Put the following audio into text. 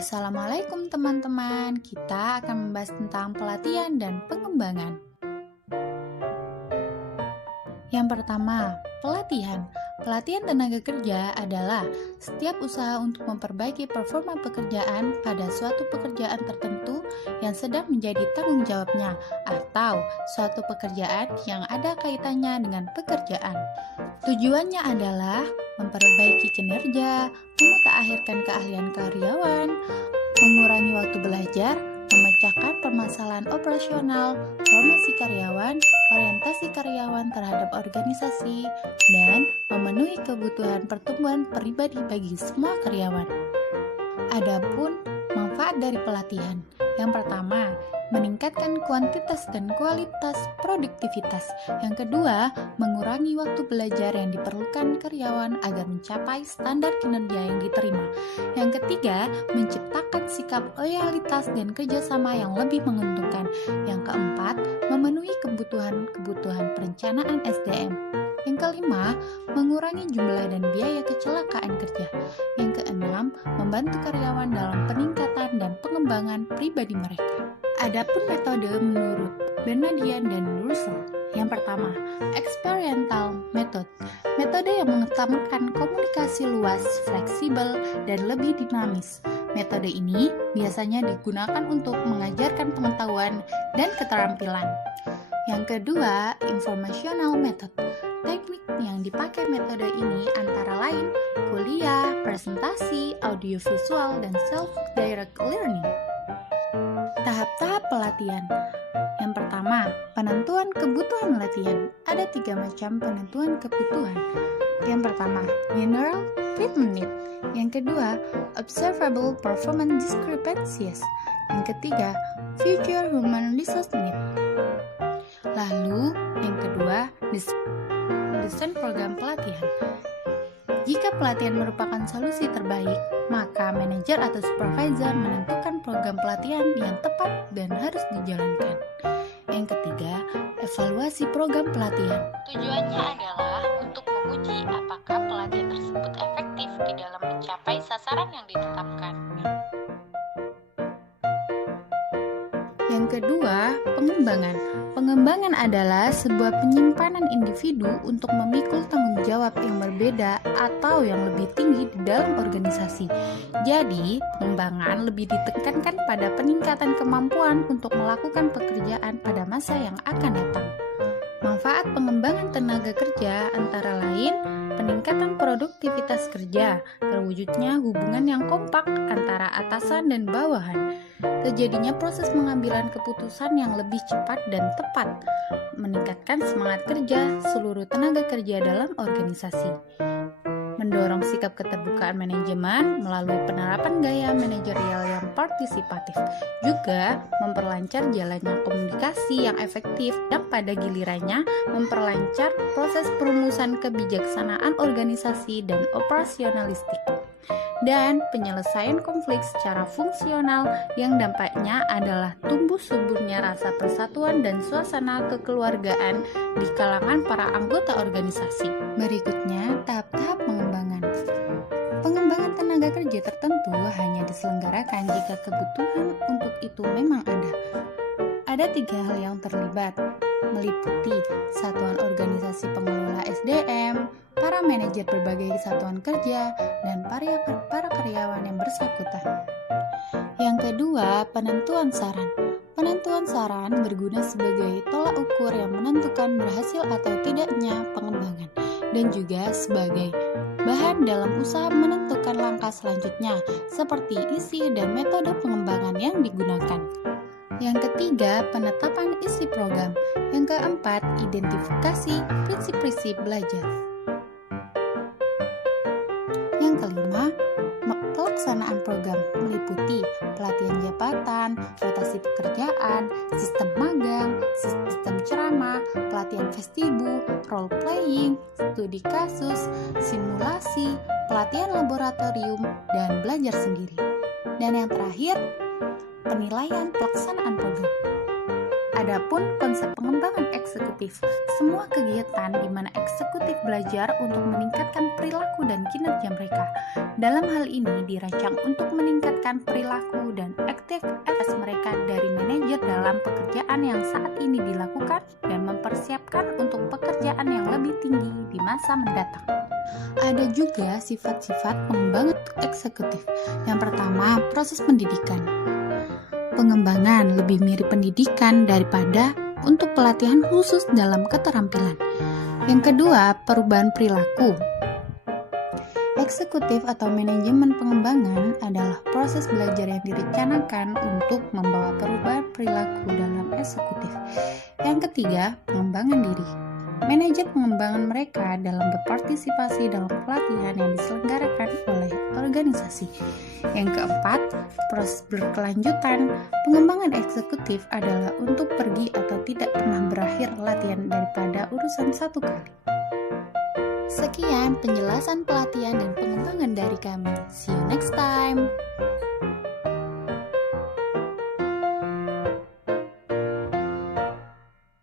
Assalamualaikum teman-teman, kita akan membahas tentang pelatihan dan pengembangan. Yang pertama, pelatihan. Pelatihan tenaga kerja adalah setiap usaha untuk memperbaiki performa pekerjaan pada suatu pekerjaan tertentu yang sedang menjadi tanggung jawabnya atau suatu pekerjaan yang ada kaitannya dengan pekerjaan. Tujuannya adalah memperbaiki kinerja, memutakhirkan keahlian karyawan, mengurangi waktu belajar, memecahkan permasalahan operasional, formasi karyawan, orientasi karyawan terhadap organisasi, dan memenuhi kebutuhan pertumbuhan pribadi bagi semua karyawan. Adapun manfaat dari pelatihan, yang pertama, meningkatkan kuantitas dan kualitas produktivitas. Yang kedua, mengurangi waktu belajar yang diperlukan karyawan agar mencapai standar kinerja yang diterima. Yang ketiga, menciptakan sikap loyalitas dan kerjasama yang lebih menguntungkan. Yang keempat, memenuhi kebutuhan perencanaan SDM. Yang kelima, mengurangi jumlah dan biaya kecelakaan kerja. Yang keenam, membantu karyawan dalam peningkatan dan pengembangan pribadi mereka. Adapun metode menurut Bernardian dan Russell. Yang pertama, experiential method. Metode yang mengutamakan komunikasi luas, fleksibel, dan lebih dinamis. Metode ini biasanya digunakan untuk mengajarkan pengetahuan dan keterampilan. Yang kedua, informational method. Teknik yang dipakai metode ini antara lain kuliah, presentasi, audiovisual, dan self-direct learning. Tahap-tahap pelatihan. Yang pertama, penentuan kebutuhan latihan. Ada 3 macam penentuan kebutuhan. Yang pertama, general treatment need. Yang kedua, observable performance discrepancies. Yang ketiga, future human resource need. Lalu, yang kedua, desain program pelatihan. Jika pelatihan merupakan solusi terbaik, maka manajer atau supervisor menentukan program pelatihan yang tepat dan harus dijalankan. Yang ketiga, evaluasi program pelatihan. Tujuannya adalah untuk menguji apakah pelatihan tersebut efektif di dalam mencapai sasaran yang ditetapkan. Yang kedua, pengembangan. Pengembangan adalah sebuah penyimpanan individu untuk memikul tanggung jawab yang berbeda atau yang lebih tinggi di dalam organisasi. Jadi, pengembangan lebih ditekankan pada peningkatan kemampuan untuk melakukan pekerjaan pada masa yang akan datang. Manfaat pengembangan tenaga kerja antara lain peningkatan produktivitas kerja, terwujudnya hubungan yang kompak antara atasan dan bawahan, terjadinya proses pengambilan keputusan yang lebih cepat dan tepat, meningkatkan semangat kerja seluruh tenaga kerja dalam organisasi, mendorong sikap keterbukaan manajemen melalui penerapan gaya manajerial yang partisipatif, juga memperlancar jalannya komunikasi yang efektif dan pada gilirannya memperlancar proses perumusan kebijaksanaan organisasi dan operasionalistik, dan penyelesaian konflik secara fungsional yang dampaknya adalah tumbuh suburnya rasa persatuan dan suasana kekeluargaan di kalangan para anggota organisasi. Berikutnya, tahap-tahap pengembangan. Pengembangan tenaga kerja tertentu hanya diselenggarakan jika kebutuhan untuk itu memang ada. Ada 3 hal yang terlibat, meliputi satuan organisasi pengelola SDM, para manajer berbagai satuan kerja, dan para karyawan yang bersangkutan. Yang kedua, penentuan saran. Penentuan saran berguna sebagai tolak ukur yang menentukan berhasil atau tidaknya pengembangan, dan juga sebagai bahan dalam usaha menentukan langkah selanjutnya, seperti isi dan metode pengembangan yang digunakan. Yang ketiga, penetapan isi program. Yang keempat, identifikasi prinsip-prinsip belajar. Yang kelima, pelaksanaan program meliputi pelatihan jabatan, rotasi pekerjaan, sistem magang, sistem ceramah, pelatihan vestibu, role playing, studi kasus, simulasi, pelatihan laboratorium, dan belajar sendiri. Dan yang terakhir, penilaian pelaksanaan program. Adapun konsep pengembangan eksekutif, semua kegiatan di mana eksekutif belajar untuk meningkatkan perilaku dan kinerja mereka. Dalam hal ini dirancang untuk meningkatkan perilaku dan aktivitas mereka dari manajer dalam pekerjaan yang saat ini dilakukan dan mempersiapkan untuk pekerjaan yang lebih tinggi di masa mendatang. Ada juga sifat-sifat pengembangan eksekutif. Yang pertama, proses pendidikan. Pengembangan lebih mirip pendidikan daripada untuk pelatihan khusus dalam keterampilan. Yang kedua, perubahan perilaku. Eksekutif atau manajemen pengembangan adalah proses belajar yang direncanakan untuk membawa perubahan perilaku dalam eksekutif. Yang ketiga, pengembangan diri. Manajer pengembangan mereka dalam berpartisipasi dalam pelatihan yang diselenggarakan oleh organisasi. Yang keempat, proses berkelanjutan. Pengembangan eksekutif adalah untuk pergi atau tidak pernah berakhir latihan daripada urusan satu kali. Sekian penjelasan pelatihan dan pengembangan dari kami. See you next time.